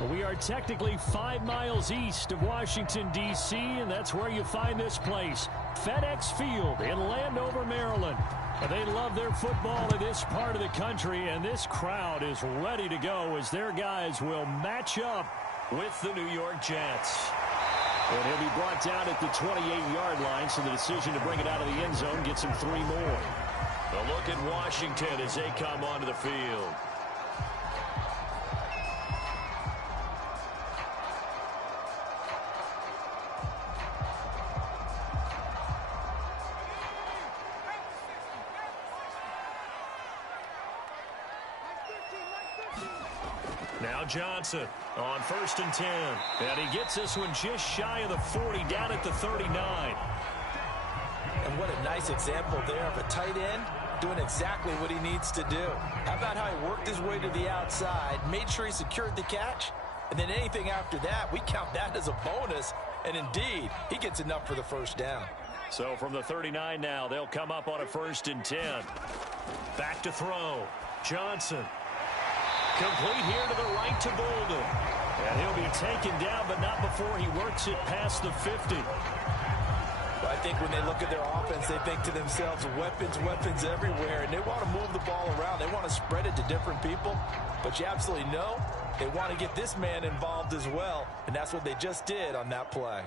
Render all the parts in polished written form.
Well, we are technically 5 miles east of Washington, D.C., and that's where you find this place, FedEx Field in Landover, Maryland. They love their football in this part of the country, and this crowd is ready to go as their guys will match up with the New York Jets. And he'll be brought down at the 28-yard line, so the decision to bring it out of the end zone gets him 3 more. A look at Washington as they come onto the field. Now Johnson on 1st and 10. And he gets this one just shy of the 40, down at the 39. And what a nice example there of a tight end doing exactly what he needs to do. How about how he worked his way to the outside, made sure he secured the catch, and then anything after that, we count that as a bonus. And indeed, he gets enough for the first down. So from the 39 now, they'll come up on a 1st and 10. Back to throw. Johnson. Complete here to the right to Bolden. And he'll be taken down, but not before he works it past the 50. I think when they look at their offense, they think to themselves, weapons, weapons everywhere, and they want to move the ball around. They want to spread it to different people, but you absolutely know they want to get this man involved as well, and that's what they just did on that play.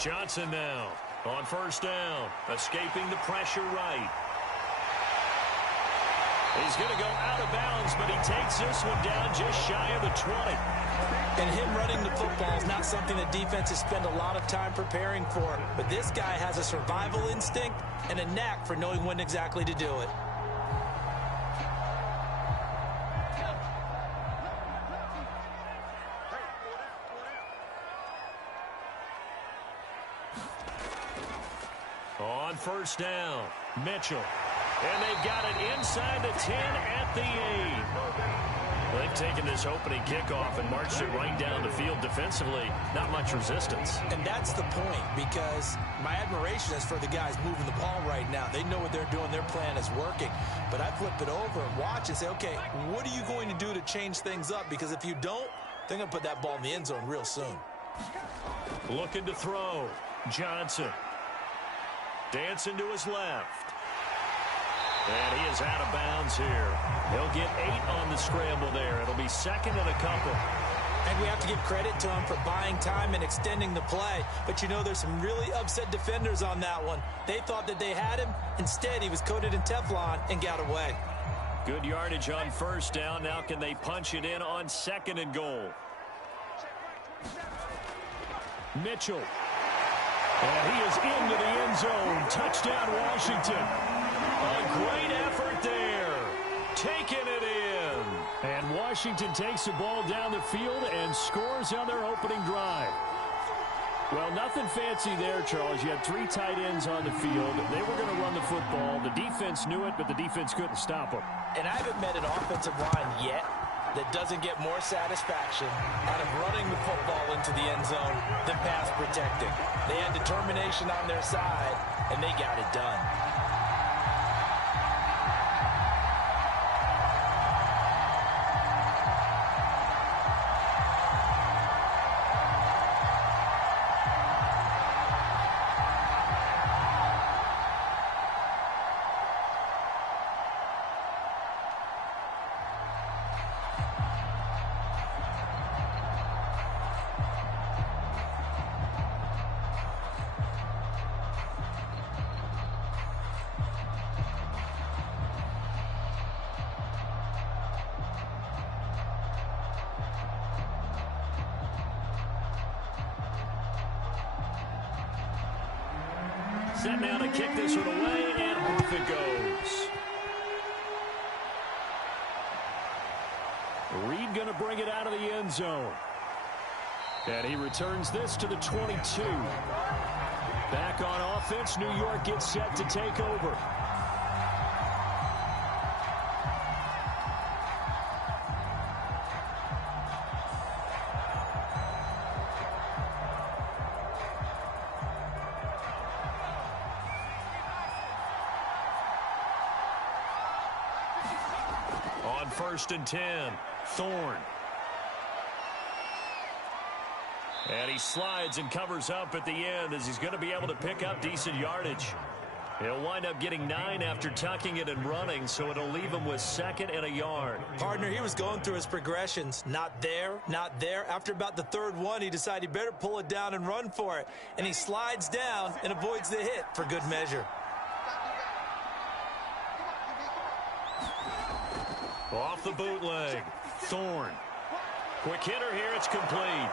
Johnson now on 1st down, escaping the pressure right. He's going to go out of bounds, but he takes this one down just shy of the 20. And him running the football is not something that defenses spend a lot of time preparing for. But this guy has a survival instinct and a knack for knowing when exactly to do it. On 1st down, Mitchell. And they've got it inside the 10 at the 8. They've taken this opening kickoff and marched it right down the field defensively. Not much resistance. And that's the point, because my admiration is for the guys moving the ball right now. They know what they're doing. Their plan is working. But I flip it over and watch and say, okay, what are you going to do to change things up? Because if you don't, they're going to put that ball in the end zone real soon. Looking to throw. Johnson. Dancing to his left. And he is out of bounds here. He'll get 8 on the scramble there. It'll be 2nd and a couple. And we have to give credit to him for buying time and extending the play. But you know, there's some really upset defenders on that one. They thought that they had him. Instead, he was coated in Teflon and got away. Good yardage on 1st down. Now can they punch it in on 2nd and goal? Mitchell. And he is into the end zone. Touchdown, Washington. A great effort there. Taking it in. And Washington takes the ball down the field and scores on their opening drive. Well, nothing fancy there, Charles. You had 3 tight ends on the field. They were going to run the football. The defense knew it, but the defense couldn't stop them. And I haven't met an offensive line yet that doesn't get more satisfaction out of running the football into the end zone than pass protecting. They had determination on their side, and they got it done. Set now to kick this one away, and off it goes. Reed going to bring it out of the end zone. And he returns this to the 22. Back on offense, New York gets set to take over. On 1st and 10, Thorne. And he slides and covers up at the end as he's going to be able to pick up decent yardage. He'll wind up getting 9 after tucking it and running, so it'll leave him with 2nd and a yard. Partner, he was going through his progressions. Not there, not there. After about the 3rd one, he decided he better pull it down and run for it. And he slides down and avoids the hit for good measure. Off the bootleg, Thorne. Quick hitter here, it's complete.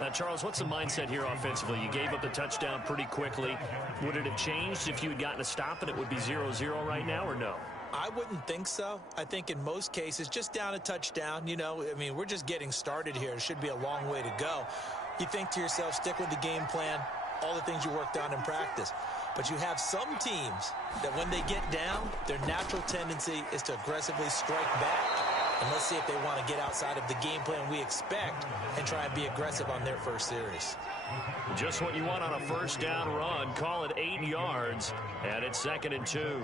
Now, Charles, what's the mindset here offensively? You gave up the touchdown pretty quickly. Would it have changed if you had gotten a stop and it would be 0-0 right now, or no? I wouldn't think so. I think in most cases, just down a touchdown, you know, I mean, we're just getting started here. It should be a long way to go. You think to yourself, stick with the game plan, all the things you worked on in practice. But you have some teams that when they get down, their natural tendency is to aggressively strike back. And let's see if they want to get outside of the game plan we expect and try and be aggressive on their first series. Just what you want on a 1st down run. Call it 8 yards, and it's 2nd and 2.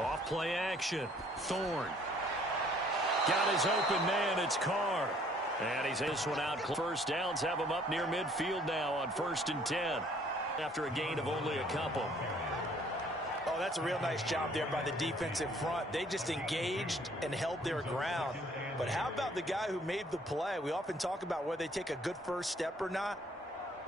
Off play action. Thorne. Got his open man. It's Carr. And he's this one out. 1st downs have him up near midfield now on 1st and 10 after a gain of only a couple. Oh, that's a real nice job there by the defensive front. They just engaged and held their ground. But how about the guy who made the play? We often talk about whether they take a good first step or not.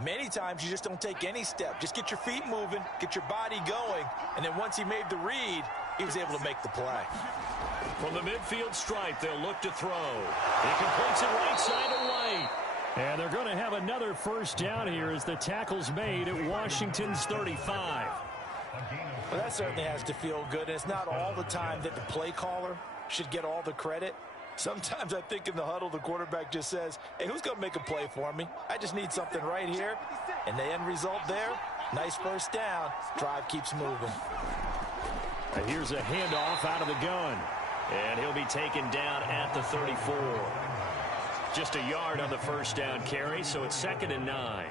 Many times you just don't take any step. Just get your feet moving, get your body going, and then once he made the read, he was able to make the play. From the midfield stripe, they'll look to throw. He completes it right side to White. And they're going to have another 1st down here as the tackle's made at Washington's 35. Well, that certainly has to feel good. And it's not all the time that the play caller should get all the credit. Sometimes I think in the huddle, the quarterback just says, hey, who's going to make a play for me? I just need something right here. And the end result there, nice 1st down. Drive keeps moving. And here's a handoff out of the gun. And he'll be taken down at the 34. Just a yard on the 1st down carry, so it's 2nd and 9.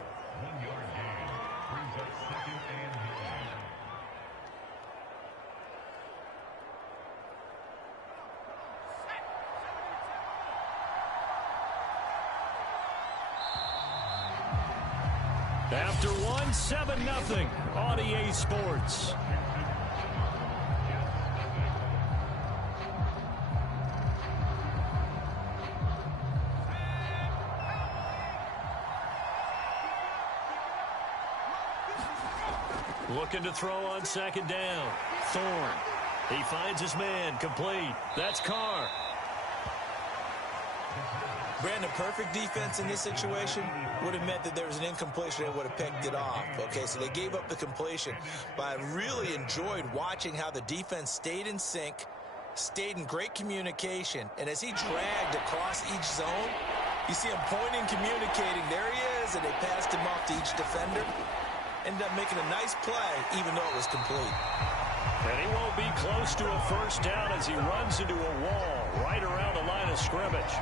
After one, 7-0 on EA Sports. Looking to throw on 2nd down. Thorne. He finds his man. Complete. That's Carr. Brandon, perfect defense in this situation would have meant that there was an incompletion and would have picked it off. Okay, so they gave up the completion. But I really enjoyed watching how the defense stayed in sync, stayed in great communication, and as he dragged across each zone, you see him pointing, communicating. There he is, and they passed him off to each defender. Ended up making a nice play, even though it was complete. And he won't be close to a 1st down as he runs into a wall right around the line of scrimmage.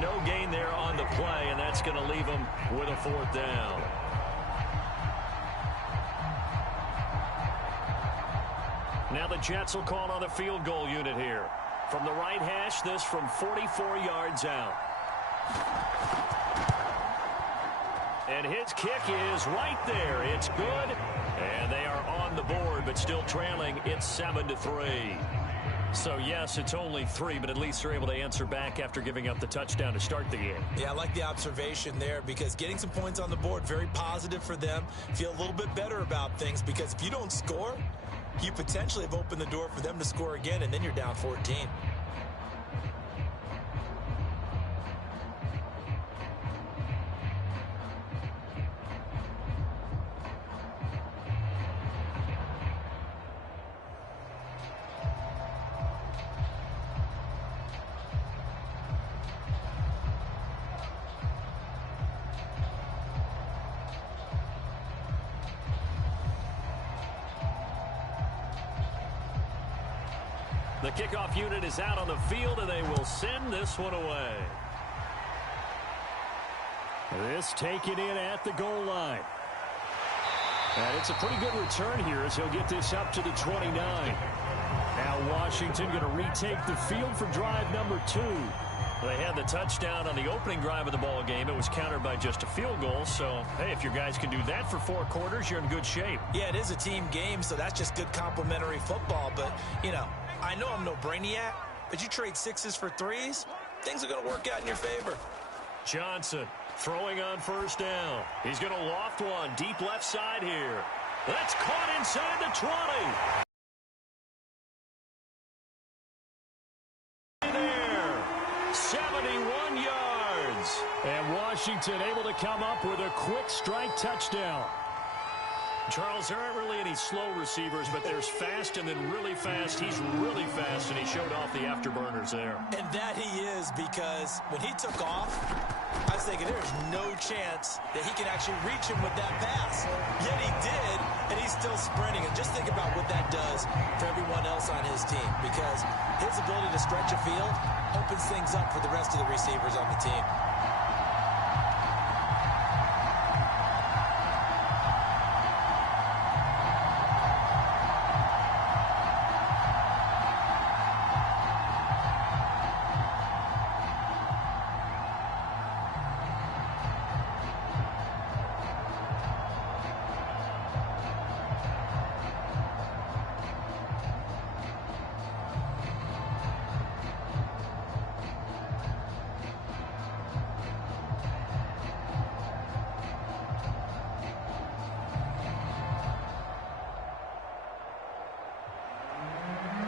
No gain there on the play, and that's going to leave him with a 4th down. Now the Jets will call on the field goal unit here. From the right hash, this from 44 yards out. And his kick is right there. It's good. And they are on the board, but still trailing. It's 7-3. So, yes, it's only 3, but at least they're able to answer back after giving up the touchdown to start the game. Yeah, I like the observation there because getting some points on the board, very positive for them. Feel a little bit better about things because if you don't score, you potentially have opened the door for them to score again, and then you're down 14. The kickoff unit is out on the field, and they will send this one away. This taken in at the goal line. And it's a pretty good return here as he'll get this up to the 29. Now Washington going to retake the field for drive number 2. They had the touchdown on the opening drive of the ball game. It was countered by just a field goal. So, hey, if your guys can do that for 4 quarters, you're in good shape. Yeah, it is a team game, so that's just good complementary football. But, you know, I know I'm no brainiac, but you trade 6s for 3s, things are going to work out in your favor. Johnson throwing on first down. He's going to loft one deep left side here. That's caught inside the 20. There, 71 yards. And Washington able to come up with a quick strike touchdown. Charles, there aren't really any slow receivers, but there's fast and then really fast. He's really fast, and he showed off the afterburners there. And that he is, because when he took off, I was thinking there's no chance that he can actually reach him with that pass. Yet he did, and he's still sprinting. And just think about what that does for everyone else on his team, because his ability to stretch a field opens things up for the rest of the receivers on the team.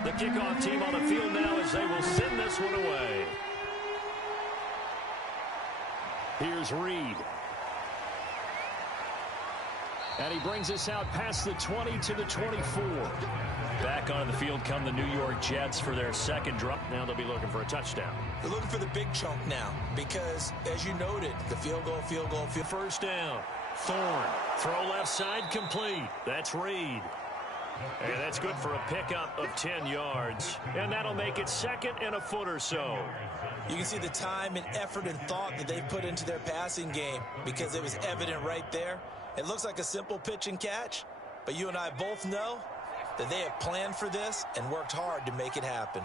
The kickoff team on the field now as they will send this one away. Here's Reed. And he brings us out past the 20 to the 24. Back onto the field come the New York Jets for their second drop. Now they'll be looking for a touchdown. They're looking for the big chunk now because, as you noted, the field goal. First down. Thorne. Throw left side complete. That's Reed. And that's good for a pickup of 10 yards. And that'll make it second and a foot or so. You can see the time and effort and thought that they put into their passing game because it was evident right there. It looks like a simple pitch and catch, but you and I both know that they have planned for this and worked hard to make it happen.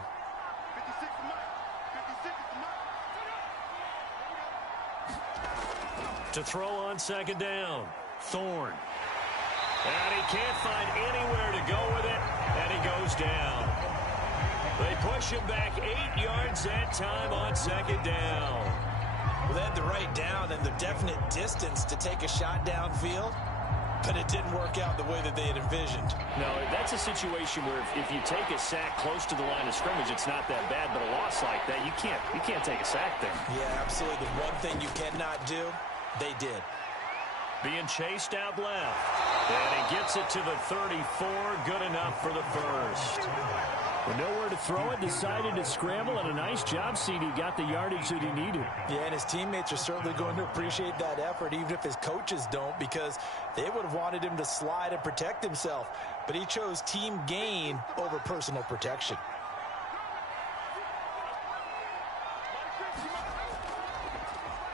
To throw on second down, Thorne. And he can't find anywhere to go with it, and he goes down. They push him back 8 yards that time on second down. Well, they had the right down and the definite distance to take a shot downfield, but it didn't work out the way that they had envisioned. No, that's a situation where if you take a sack close to the line of scrimmage, it's not that bad, but a loss like that, you can't take a sack there. Yeah, absolutely. The one thing you cannot do, they did. Being chased out left. And he gets it to the 34. Good enough for the first. With nowhere to throw it, decided to scramble, and a nice job, CD. Got the yardage that he needed. Yeah, and his teammates are certainly going to appreciate that effort, even if his coaches don't, because they would have wanted him to slide and protect himself. But he chose team gain over personal protection.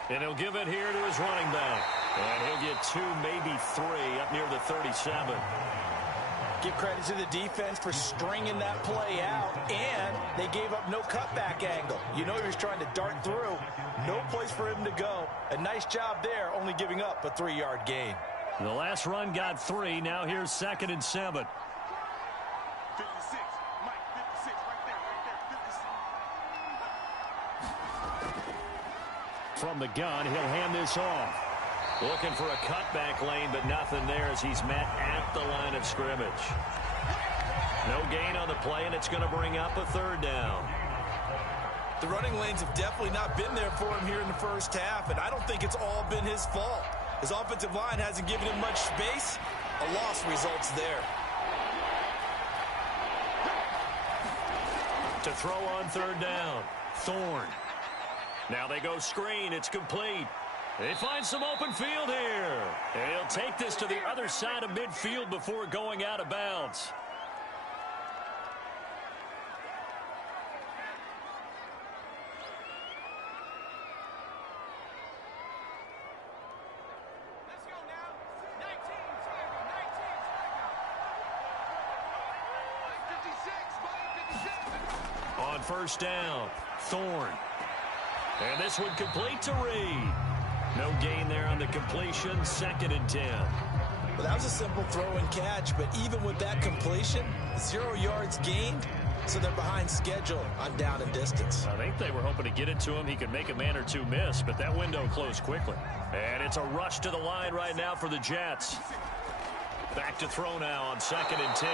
And he'll give it here to his running back. And he'll get 2, maybe 3 up near the 37. Give credit to the defense for stringing that play out, and they gave up no cutback angle. You know he was trying to dart through. No place for him to go. A nice job there, only giving up a 3-yard gain. The last run got 3. Now here's 2nd and 7. 56. Mike, 56. Right there. 56. From the gun, he'll hand this off. Looking for a cutback lane, but nothing there as he's met at the line of scrimmage. No gain on the play, and it's going to bring up a 3rd down. The running lanes have definitely not been there for him here in the first half, and I don't think it's all been his fault. His offensive line hasn't given him much space. A loss results there. To throw on 3rd down, Thorne. Now they go screen. It's complete. They find some open field here. And he'll take this to the other side of midfield before going out of bounds. first down. Thorne. And this one complete to Reed. No gain there on the completion. 2nd and 10. Well, that was a simple throw and catch, but even with that completion, 0 yards gained, so they're behind schedule on down and distance. I think they were hoping to get it to him. He could make a man or two miss, but that window closed quickly. And it's a rush to the line right now for the Jets. Back to throw now on 2nd and 10.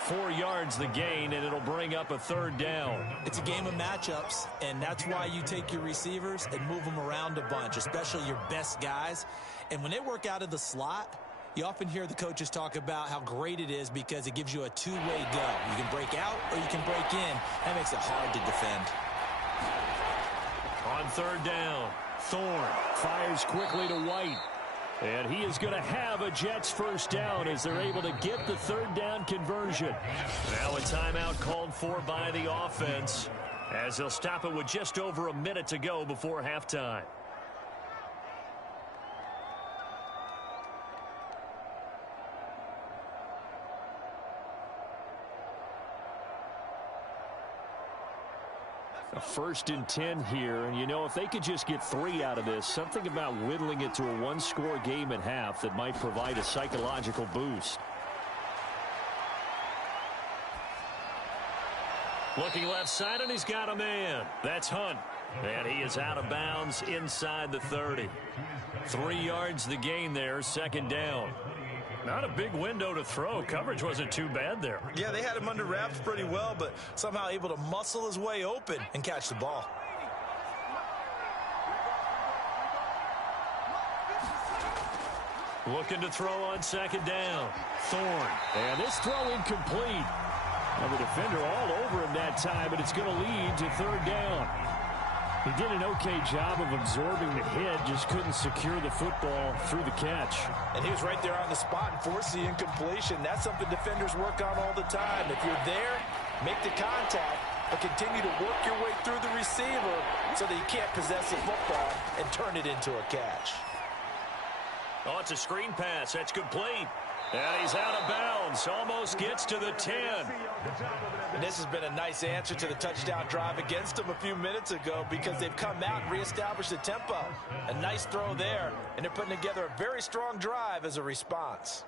4 yards the gain, and it'll bring up a 3rd down. It's a game of matchups, and that's why you take your receivers and move them around a bunch, especially your best guys. And when they work out of the slot, you often hear the coaches talk about how great it is because it gives you a two-way go. You can break out or you can break in. That makes it hard to defend. On 3rd down, Thorne fires quickly to White. And he is going to have a Jets first down as they're able to get the 3rd down conversion. Now a timeout called for by the offense as they'll stop it with just over a minute to go before halftime. A 1st and 10 here, and you know, if they could just get 3 out of this, something about whittling it to a one-score game at half that might provide a psychological boost. Looking left side, and he's got a man. That's Hunt. And he is out of bounds inside the 30. 3 yards the gain there, 2nd down. Not a big window to throw. Coverage wasn't too bad there. Yeah, they had him under wraps pretty well, but somehow able to muscle his way open and catch the ball. Looking to throw on 2nd down. Thorne. And this throw incomplete. And the defender all over him that time, but it's going to lead to 3rd down. He did an okay job of absorbing the hit, just couldn't secure the football through the catch. And he was right there on the spot and forced the incompletion. That's something defenders work on all the time. If you're there, make the contact, but continue to work your way through the receiver so that you can't possess the football and turn it into a catch. Oh, it's a screen pass. That's complete. And he's out of bounds. Almost gets to the 10. And this has been a nice answer to the touchdown drive against them a few minutes ago because they've come out and reestablished the tempo. A nice throw there, and they're putting together a very strong drive as a response.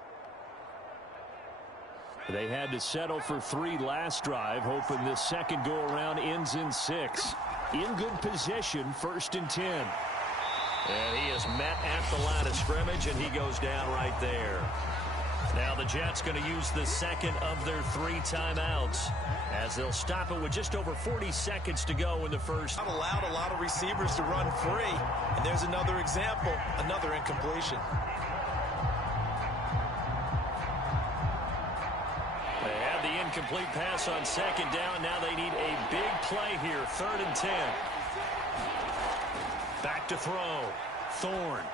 They had to settle for 3 last drive, hoping this second go-around ends in 6. In good position, 1st and 10. And he is met at the line of scrimmage, and he goes down right there. Now the Jets going to use the 2nd of their 3 timeouts as they'll stop it with just over 40 seconds to go in the first. Not allowed a lot of receivers to run free, and there's another example, another incompletion. They had the incomplete pass on 2nd down. Now they need a big play here, 3rd and 10. Back to throw. Thorne.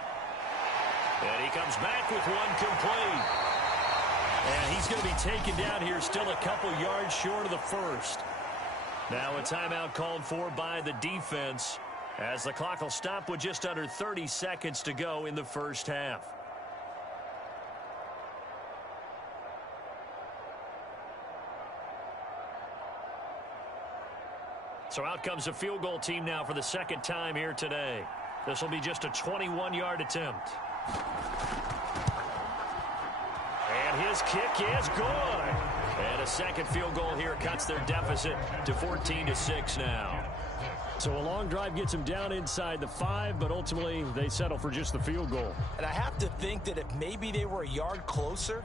And he comes back with one complete. And he's going to be taken down here, still a couple yards short of the 1st. Now a timeout called for by the defense as the clock will stop with just under 30 seconds to go in the first half. So out comes a field goal team now for the 2nd time here today. This will be just a 21-yard attempt. And his kick is good. And a second field goal here cuts their deficit to 14-6 now. So a long drive gets them down inside the 5, but ultimately they settle for just the field goal. And I have to think that if maybe they were a yard closer,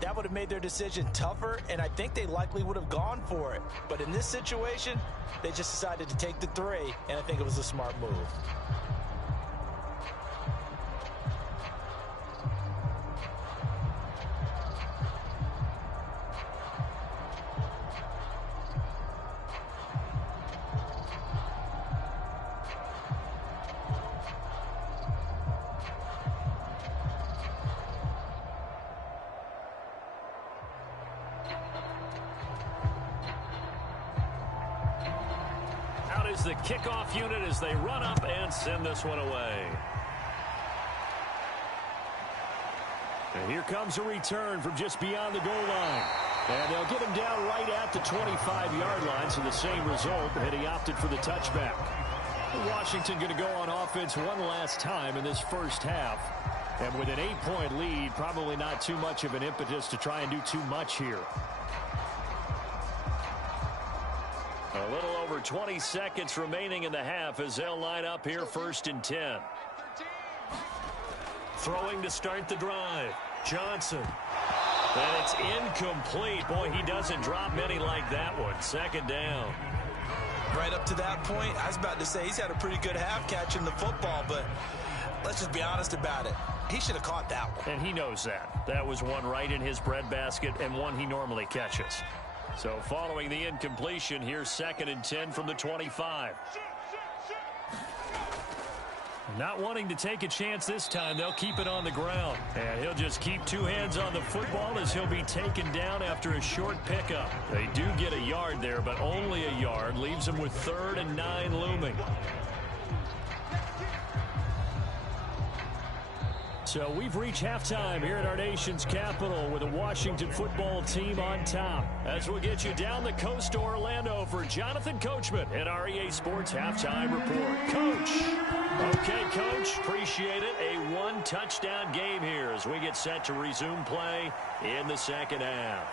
that would have made their decision tougher, and I think they likely would have gone for it. But in this situation, they just decided to take the 3, and I think it was a smart move. The kickoff unit as they run up and send this one away. And here comes a return from just beyond the goal line. And they'll get him down right at the 25-yard line, so the same result, but he opted for the touchback. Washington going to go on offense one last time in this first half. And with an 8-point lead, probably not too much of an impetus to try and do too much here. A little over 20 seconds remaining in the half as they'll line up here 1st and 10. Throwing to start the drive. Johnson. And it's incomplete. Boy, he doesn't drop many like that one. 2nd down. Right up to that point, I was about to say he's had a pretty good half catching the football, but let's just be honest about it. He should have caught that one. And he knows that. That was one right in his breadbasket and one he normally catches. So following the incompletion, here's 2nd and 10 from the 25. Not wanting to take a chance this time, they'll keep it on the ground. And he'll just keep 2 hands on the football as he'll be taken down after a short pickup. They do get a yard there, but only a yard. Leaves them with 3rd and 9 looming. So we've reached halftime here at our nation's capital with a Washington football team on top. As we'll get you down the coast to Orlando for Jonathan Coachman at our EA Sports Halftime Report. Coach. Okay, Coach. Appreciate it. A 1-touchdown game here as we get set to resume play in the 2nd half.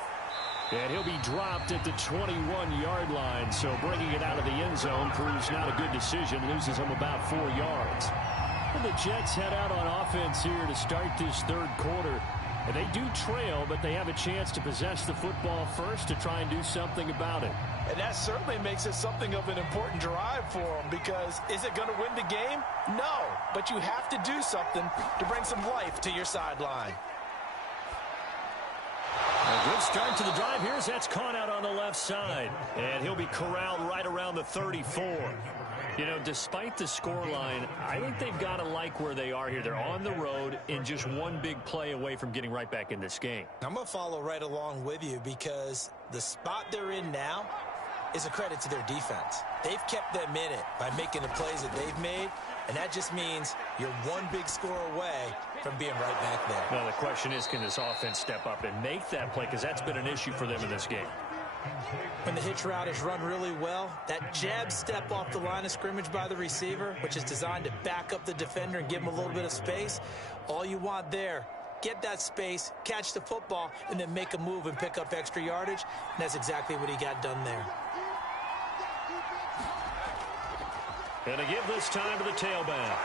And he'll be dropped at the 21-yard line, so bringing it out of the end zone proves not a good decision. Loses him about 4 yards. And the Jets head out on offense here to start this 3rd quarter. And they do trail, but they have a chance to possess the football first to try and do something about it. And that certainly makes it something of an important drive for them, because is it going to win the game? No, but you have to do something to bring some life to your sideline. A good start to the drive here as that's caught out on the left side. And he'll be corralled right around the 34. You know, despite the scoreline, I think they've got to like where they are here. They're on the road in just one big play away from getting right back in this game. I'm going to follow right along with you, because the spot they're in now is a credit to their defense. They've kept them in it by making the plays that they've made, and that just means you're one big score away from being right back there. Well, the question is, can this offense step up and make that play? Because that's been an issue for them in this game. When the hitch route is run really well, that jab step off the line of scrimmage by the receiver, which is designed to back up the defender and give him a little bit of space, all you want there, get that space, catch the football, and then make a move and pick up extra yardage, and that's exactly what he got done there. And to give this time to the tailback.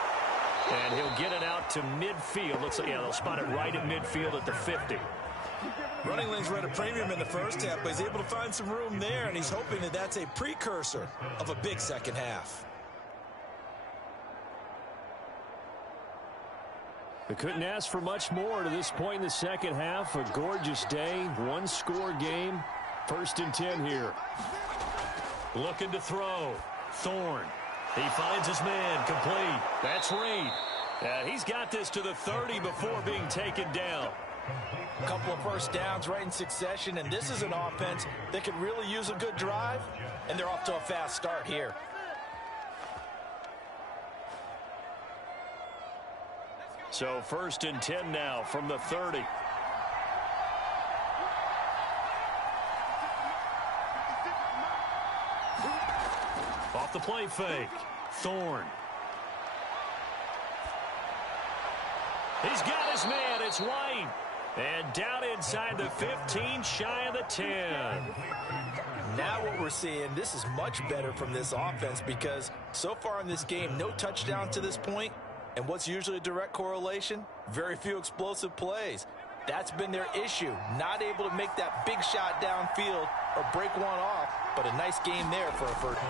And he'll get it out to midfield. Looks like, yeah, they'll spot it right at midfield at the 50. Running lanes were at a premium in the first half, but he's able to find some room there, and he's hoping that that's a precursor of a big second half. They couldn't ask for much more to this point in the second half. A gorgeous day, one-score game. 1st and 10 here. Looking to throw. Thorne. He finds his man, complete. That's Reed. He's got this to the 30 before being taken down. A couple of first downs right in succession, and this is an offense that could really use a good drive, and they're off to a fast start here. So 1st and 10 now from the 30. Off the play fake. Thorne. He's got his man. It's White. And down inside the 15, shy of the 10. Now what we're seeing, this is much better from this offense, because so far in this game, no touchdowns to this point. And what's usually a direct correlation? Very few explosive plays. That's been their issue. Not able to make that big shot downfield or break one off, but a nice game there for a first.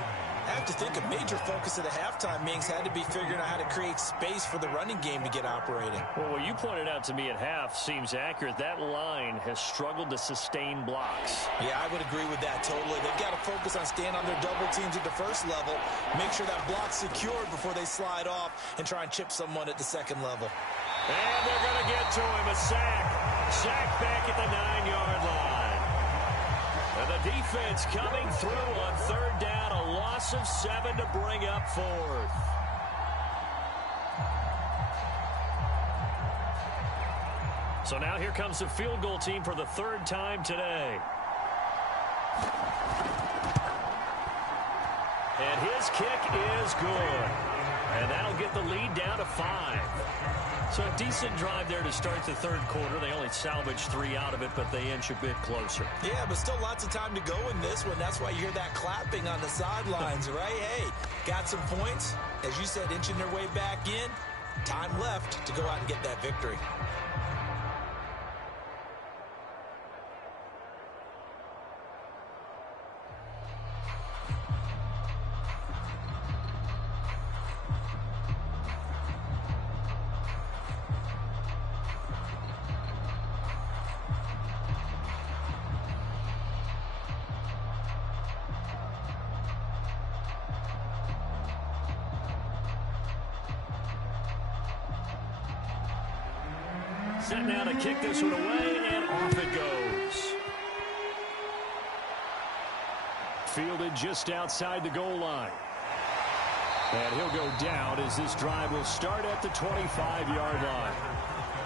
I have to think a major focus of the halftime meetings had to be figuring out how to create space for the running game to get operating. Well, what you pointed out to me at half seems accurate. That line has struggled to sustain blocks. Yeah, I would agree with that totally. They've got to focus on staying on their double teams at the first level, make sure that block's secured before they slide off and try and chip someone at the second level. And they're going to get to him. A sack. Sack back at the 9-yard line. And the defense coming through on 3rd down. A loss of 7 to bring up 4th. So now here comes the field goal team for the 3rd time today. And his kick is good. And that'll get the lead down to 5. So a decent drive there to start the third quarter. They only salvaged 3 out of it, but they inch a bit closer. Yeah, but still lots of time to go in this one. That's why you hear that clapping on the sidelines, right? Hey, got some points. As you said, inching their way back in. Time left to go out and get that victory. Set now to kick this one away, and off it goes. Fielded just outside the goal line. And he'll go down as this drive will start at the 25-yard line.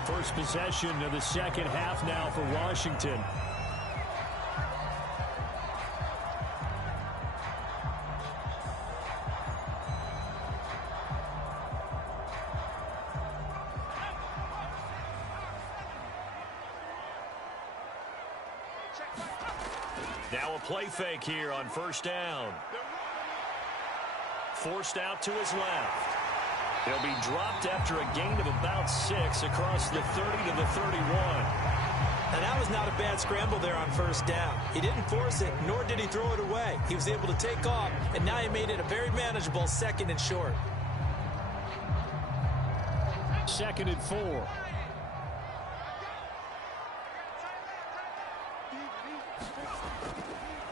First possession of the second half now for Washington. Now a play fake here on first down. Forced out to his left. He'll be dropped after a gain of about 6 across the 30 to the 31. And that was not a bad scramble there on first down. He didn't force it, nor did he throw it away. He was able to take off, and now he made it a very manageable 2nd and short. 2nd and 4.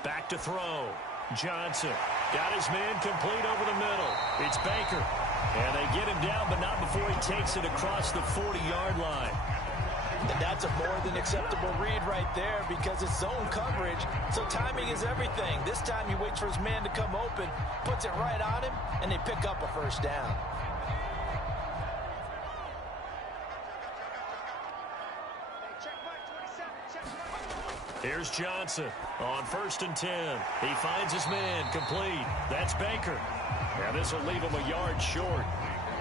Back to throw. Johnson got his man complete over the middle. It's Baker. And they get him down, but not before he takes it across the 40-yard line. And that's a more than acceptable read right there because it's zone coverage, so timing is everything. This time he waits for his man to come open, puts it right on him, and they pick up a first down. Here's Johnson on 1st and 10. He finds his man complete. That's Baker. Now this will leave him a yard short.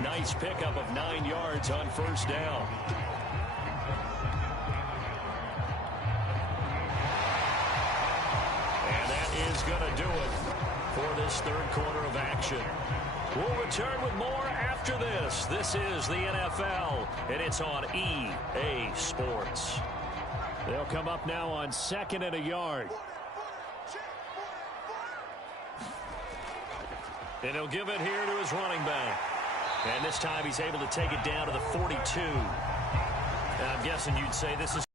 Nice pickup of 9 yards on first down. And that is going to do it for this third quarter of action. We'll return with more after this. This is the NFL, and it's on EA Sports. They'll come up now on 2nd and a yard. And he'll give it here to his running back. And this time he's able to take it down to the 42. And I'm guessing you'd say this is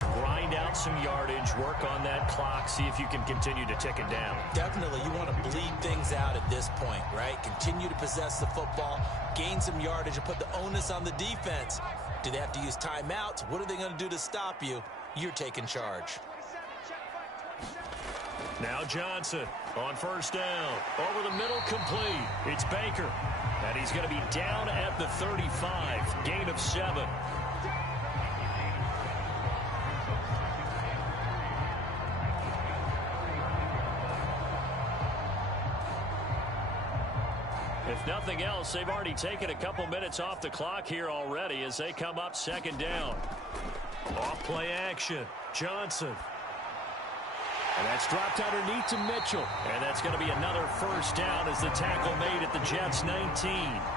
grind out some yardage, work on that clock, see if you can continue to tick it down. Definitely, you want to bleed things out at this point, right? Continue to possess the football, gain some yardage, and put the onus on the defense. Do they have to use timeouts? What are they going to do to stop you? You're taking charge. Now Johnson on first down. Over the middle, complete. It's Baker. And he's going to be down at the 35. Gain of 7. If nothing else, they've already taken a couple minutes off the clock here already as they come up 2nd down. Off play action. Johnson. And that's dropped underneath to Mitchell. And that's going to be another first down as the tackle made at the Jets 19.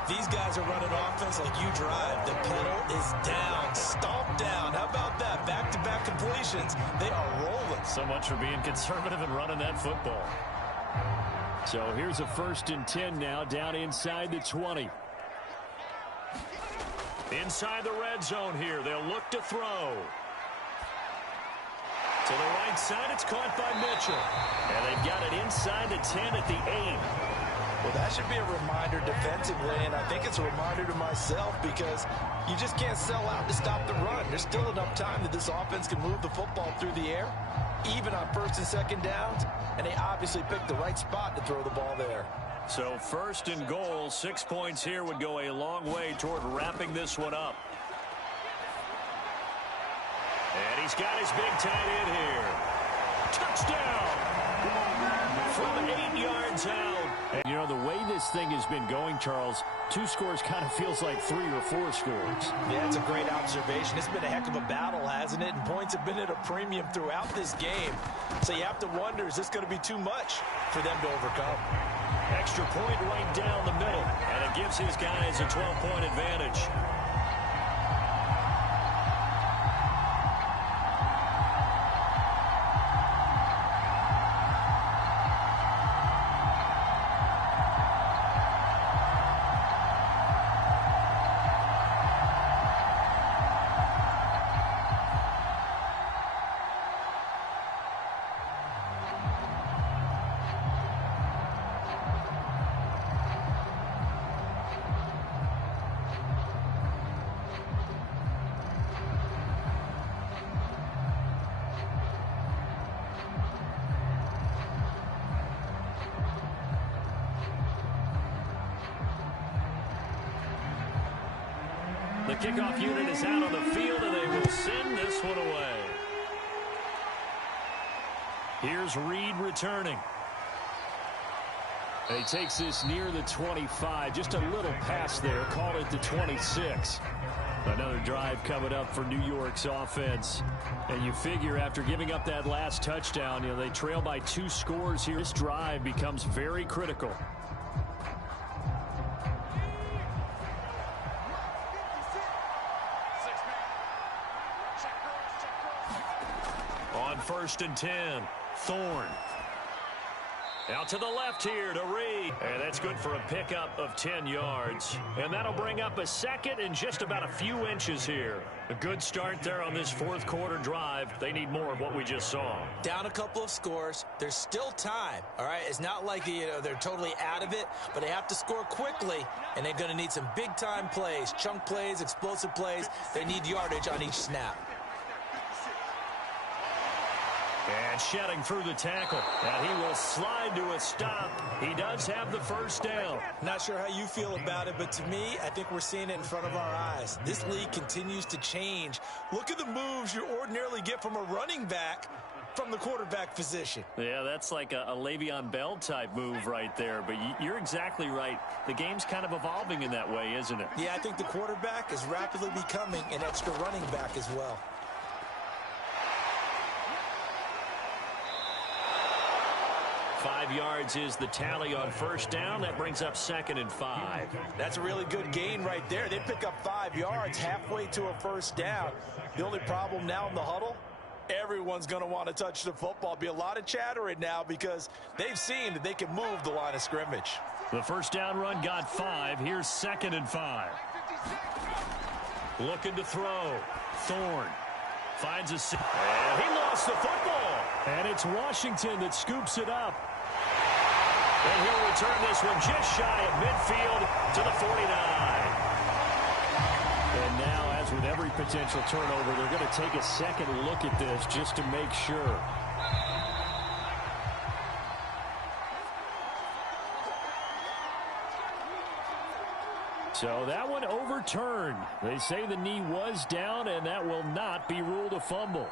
These guys are running offense like you drive. The pedal is down, stomped down. How about that? Back-to-back completions. They are rolling. So much for being conservative and running that football. So here's a 1st and 10 now, down inside the 20. Inside the red zone here. They'll look to throw. To the right side, it's caught by Mitchell. And they've got it inside the 10 at the 8. Well, that should be a reminder defensively, and I think it's a reminder to myself because you just can't sell out to stop the run. There's still enough time that this offense can move the football through the air, even on 1st and 2nd downs, and they obviously picked the right spot to throw the ball there. So 1st and goal, 6 points here would go a long way toward wrapping this one up. And he's got his big tight end here. Touchdown! From 8 yards out. And, you know, the way this thing has been going, Charles, 2 scores kind of feels like 3 or 4 scores. Yeah, it's a great observation. It's been a heck of a battle, hasn't it? And points have been at a premium throughout this game. So you have to wonder, is this going to be too much for them to overcome? Extra point right down the middle, and it gives his guys a 12-point advantage. The kickoff unit is out on the field, and they will send this one away. Here's Reed returning. And he takes this near the 25. Just a little pass there. Call it the 26. Another drive coming up for New York's offense. And you figure after giving up that last touchdown, you know, they trail by 2 scores here. This drive becomes very critical. On 1st and 10, Thorne. Out to the left here to Reed. And that's good for a pickup of 10 yards. And that'll bring up a second and just about a few inches here. A good start there on this 4th quarter drive. They need more of what we just saw. Down a couple of scores. There's still time, all right? It's not like they're totally out of it, but they have to score quickly, and they're going to need some big-time plays, chunk plays, explosive plays. They need yardage on each snap. And shedding through the tackle. And he will slide to a stop. He does have the first down. Not sure how you feel about it, but to me, I think we're seeing it in front of our eyes. This league continues to change. Look at the moves you ordinarily get from a running back from the quarterback position. Yeah, that's like a Le'Veon Bell type move right there. But you're exactly right. The game's kind of evolving in that way, isn't it? Yeah, I think the quarterback is rapidly becoming an extra running back as well. 5 yards is the tally on first down. That brings up 2nd and 5. That's a really good gain right there. They pick up 5 yards halfway to a first down. The only problem now in the huddle, everyone's going to want to touch the football. Be a lot of chattering now because they've seen that they can move the line of scrimmage. The first down run got 5. Here's 2nd and 5. Looking to throw. Thorne finds a... And he lost the football. And it's Washington that scoops it up. And he'll return this one just shy of midfield to the 49. And now, as with every potential turnover, they're going to take a second look at this just to make sure. So that one overturned. They say the knee was down, and that will not be ruled a fumble.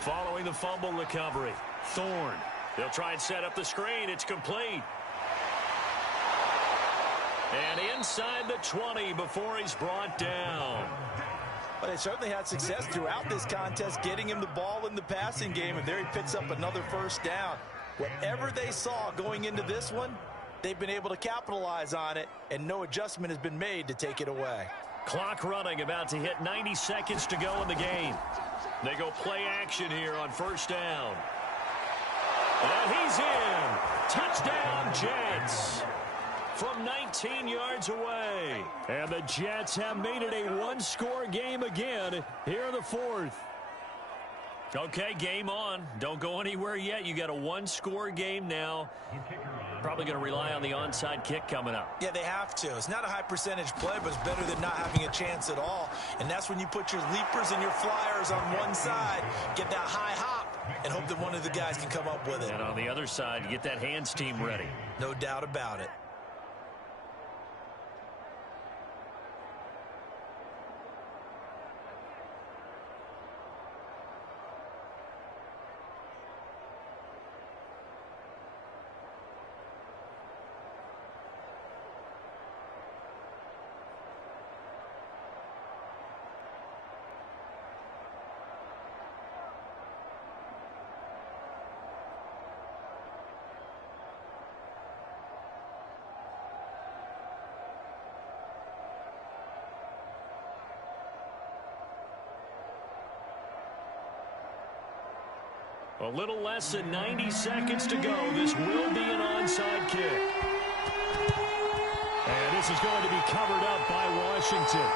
Following the fumble recovery, Thorne. They'll try and set up the screen. It's complete. And inside the 20 before he's brought down. But they certainly had success throughout this contest, getting him the ball in the passing game, and there he picks up another first down. Whatever they saw going into this one, they've been able to capitalize on it, and no adjustment has been made to take it away. Clock running, about to hit 90 seconds to go in the game. They go play action here on first down. And he's in. Touchdown, Jets. From 19 yards away. And the Jets have made it a one-score game again here in the 4th. Okay, game on. Don't go anywhere yet. You got a one-score game now. Probably going to rely on the onside kick coming up. Yeah, they have to. It's not a high percentage play, but it's better than not having a chance at all. And that's when you put your leapers and your flyers on one side, get that high hop, and hope that one of the guys can come up with it. And on the other side, get that hands team ready. No doubt about it. A little less than 90 seconds to go. This will be an onside kick. And this is going to be covered up by Washington.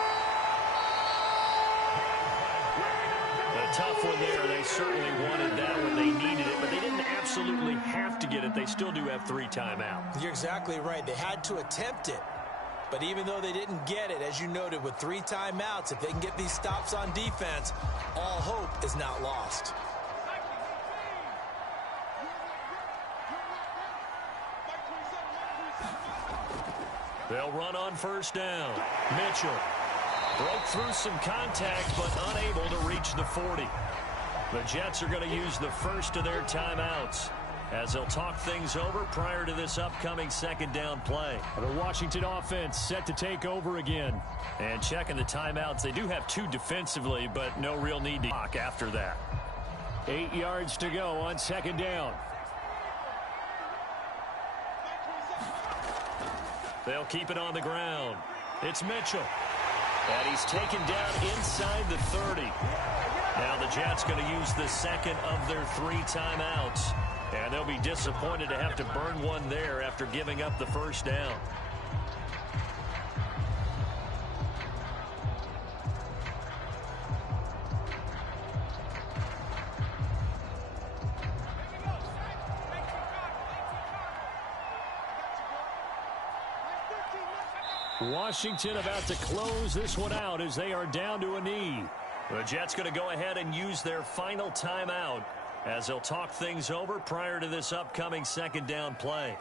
A tough one there. They certainly wanted that one. They needed it, but they didn't absolutely have to get it. They still do have 3 timeouts. You're exactly right. They had to attempt it. But even though they didn't get it, as you noted, with 3 timeouts, if they can get these stops on defense, all hope is not lost. They'll run on first down. Mitchell broke through some contact, but unable to reach the 40. The Jets are going to use the first of their timeouts as they'll talk things over prior to this upcoming second down play. The Washington offense set to take over again. And checking the timeouts, they do have 2 defensively, but no real need to block after that. 8 yards to go on second down. They'll keep it on the ground. It's Mitchell. And he's taken down inside the 30. Now the Jets going to use the second of their 3 timeouts. And they'll be disappointed to have to burn one there after giving up the first down. Washington about to close this one out as they are down to a knee. The Jets going to go ahead and use their final timeout as they'll talk things over prior to this upcoming second down play.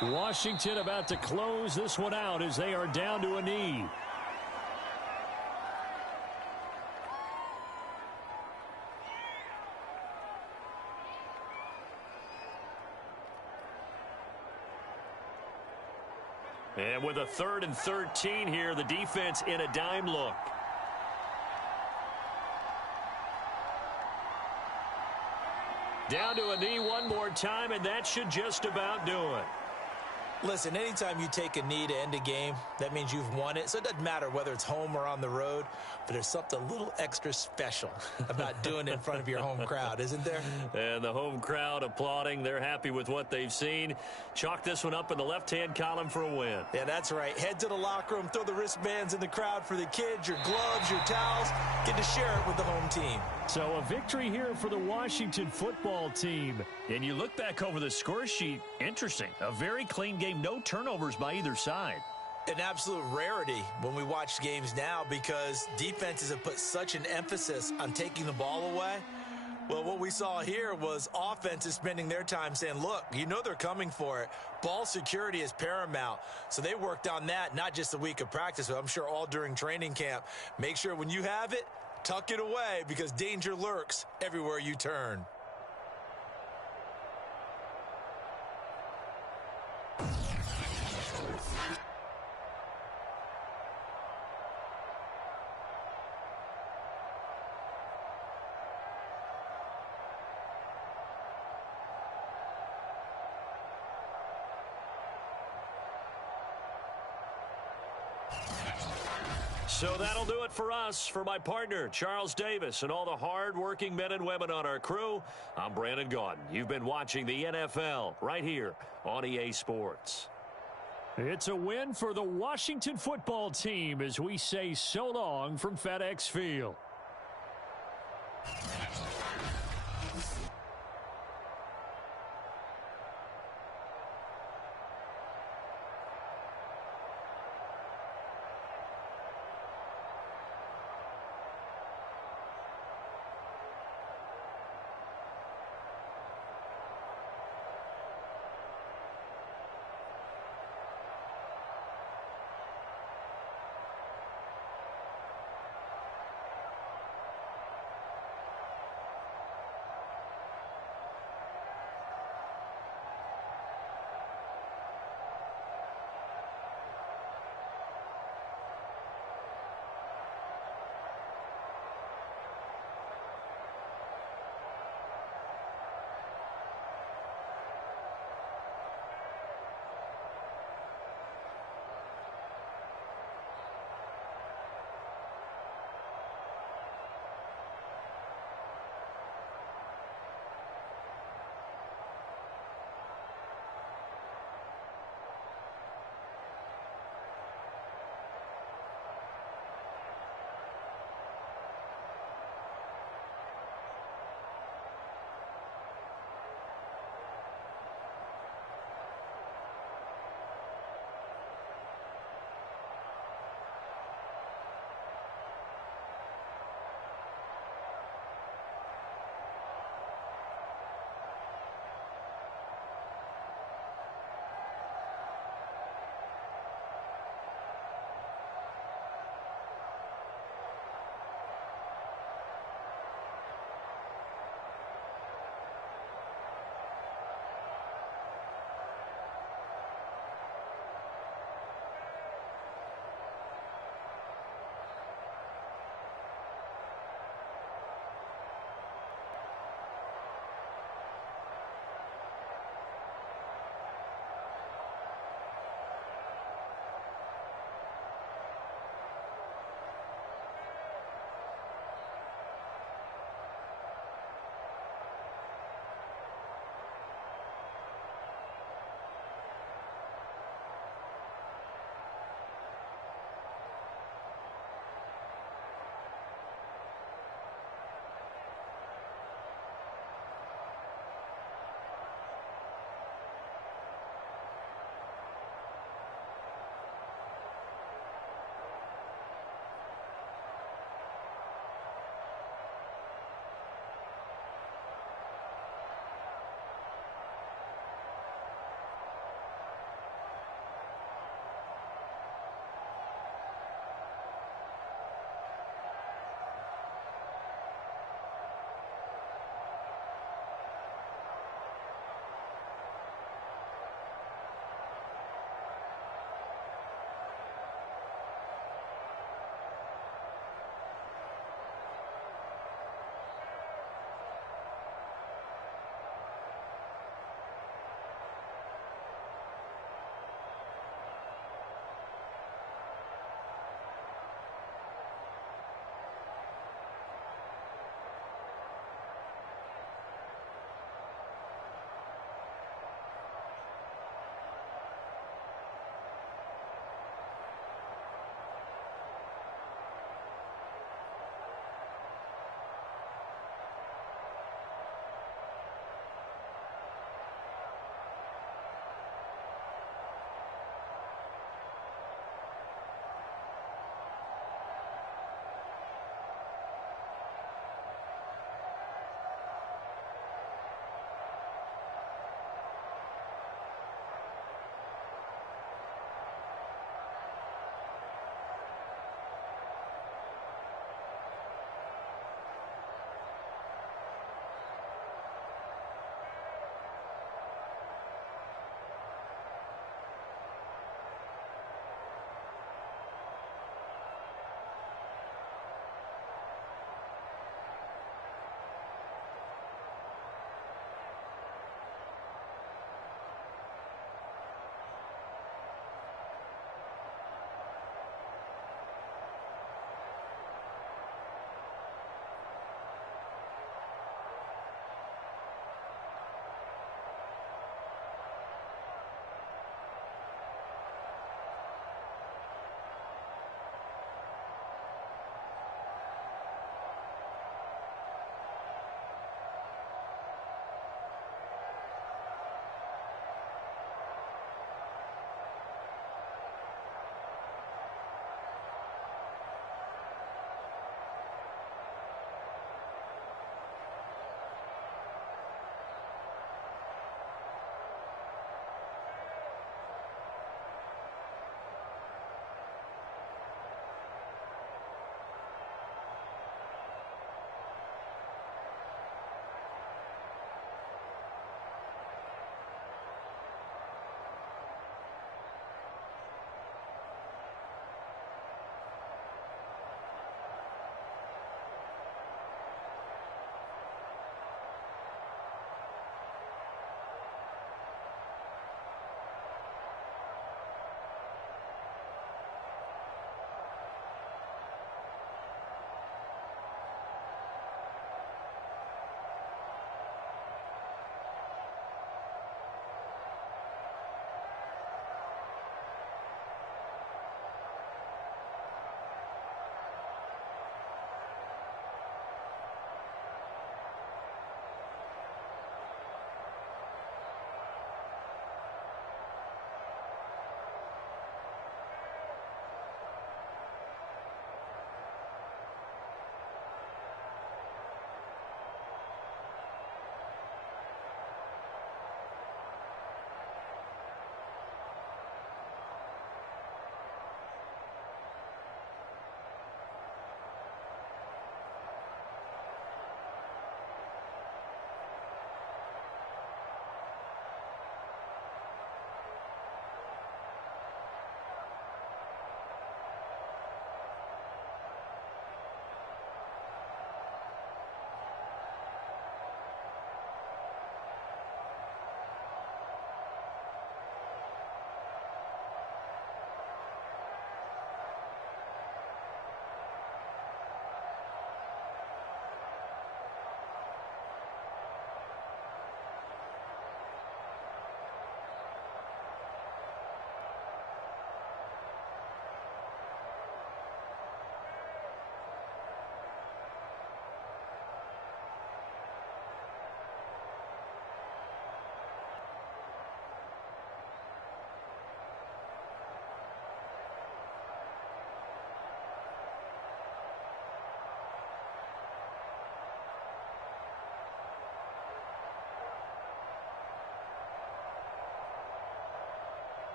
Washington about to close this one out as they are down to a knee. And with a 3rd and 13 here, the defense in a dime look. Down to a knee one more time, and that should just about do it. Listen, anytime you take a knee to end a game, that means you've won it. So it doesn't matter whether it's home or on the road, but there's something a little extra special about doing it in front of your home crowd, isn't there? And the home crowd applauding. They're happy with what they've seen. Chalk this one up in the left-hand column for a win. Yeah, that's right. Head to the locker room, throw the wristbands in the crowd for the kids, your gloves, your towels. Get to share it with the home team. So a victory here for the Washington football team. And you look back over the score sheet, interesting. A very clean game, no turnovers by either side. An absolute rarity when we watch games now because defenses have put such an emphasis on taking the ball away. Well, what we saw here was offenses spending their time saying, look, you know they're coming for it. Ball security is paramount. So they worked on that, not just a week of practice, but I'm sure all during training camp. Make sure when you have it, tuck it away because danger lurks everywhere you turn. So that'll do it for us. For my partner, Charles Davis, and all the hard-working men and women on our crew, I'm Brandon Gaudin. You've been watching the NFL right here on EA Sports. It's a win for the Washington football team as we say so long from FedEx Field.